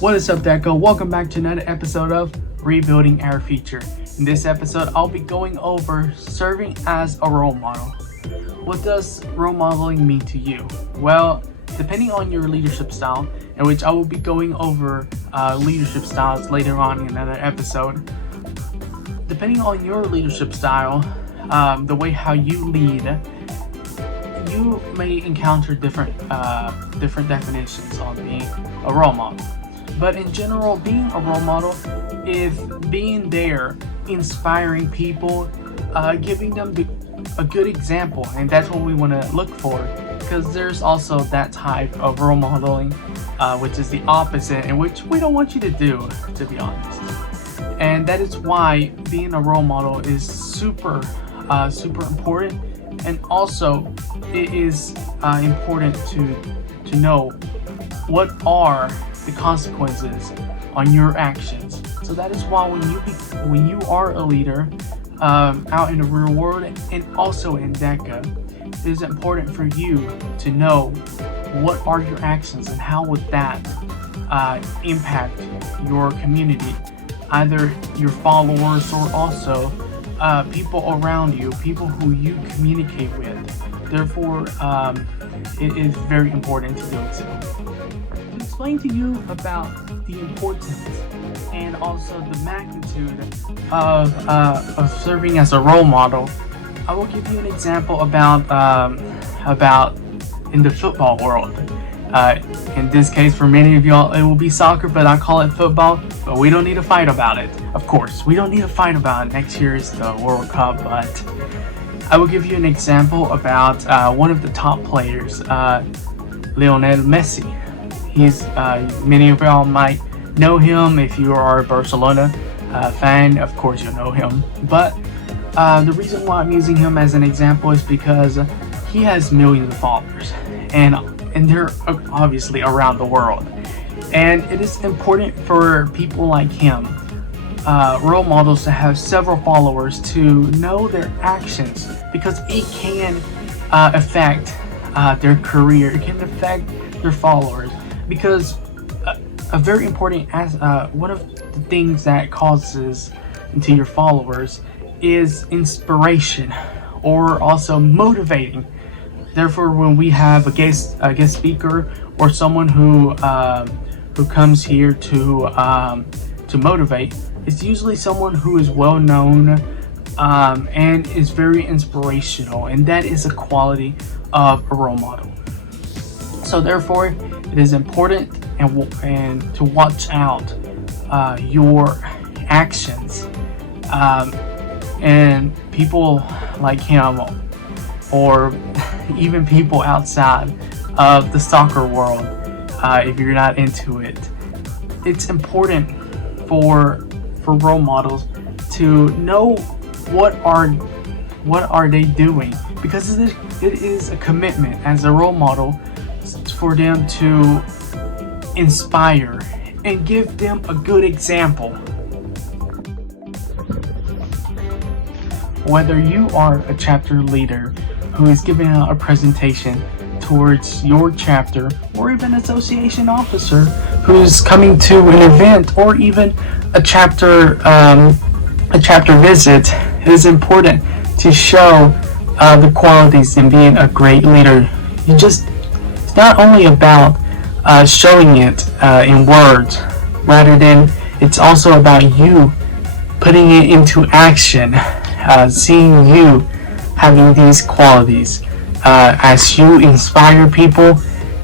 What is up, DECA? Welcome back to another episode of Rebuilding Our Future. In this episode, I'll be going over serving as a role model. What does role modeling mean to you? Well, depending on your leadership style, in which I will be going over leadership styles later on in another episode. Depending on your leadership style, the way how you lead, you may encounter different definitions on being a role model. But in general, being a role model is being there, inspiring people, giving them a good example, and that's what we want to look for. Because there's also that type of role modeling, which is the opposite, and which we don't want you to do, to be honest. And that is why being a role model is super important, and also it is important to know what are the consequences on your actions. So that is why when you are a leader out in the real world and also in DECA, it is important for you to know what are your actions and how would that impact your community, either your followers or also people around you, people who you communicate with. Therefore, it is very important to do so. To explain to you about the importance and also the magnitude of serving as a role model, I will give you an example about in the football world. In this case, for many of y'all, it will be soccer, but I call it football. But we don't need to fight about it. Of course, we don't need to fight about it. Next year is the World Cup, but I will give you an example about one of the top players, Lionel Messi. He's many of y'all might know him. If you are a Barcelona fan, of course you know him. But the reason why I'm using him as an example is because he has millions of followers, and they're obviously around the world. And it is important for people like him, role models, to have several followers to know their actions, because it can affect their career. It can affect their followers. Because a very important one of the things that causes into your followers is inspiration, or also motivating. Therefore, when we have a guest speaker or someone who comes here to motivate, it's usually someone who is well known and is very inspirational, and that is a quality of a role model. So therefore, it is important and to watch out your actions, and people like him, or even people outside of the soccer world, if you're not into it. It's important for role models to know what are they doing, because it is a commitment as a role model for them to inspire and give them a good example. Whether you are a chapter leader who is giving out a presentation towards your chapter, or even an association officer who's coming to an event, or even a chapter visit, it is important to show the qualities in being a great leader. It's not only about showing it in words, rather than it's also about you putting it into action, seeing you having these qualities as you inspire people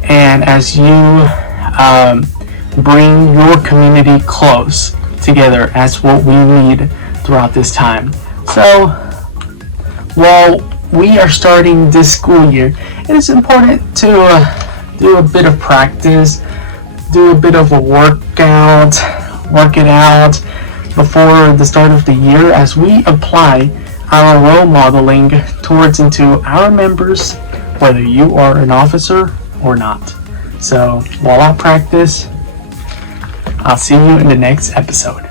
and as you bring your community close together, as what we need throughout this time. So while we are starting this school year, it is important to do a bit of practice, do a bit of a work it out before the start of the year, as we apply our role modeling towards into our members, whether you are an officer or not. So while I practice, I'll see you in the next episode.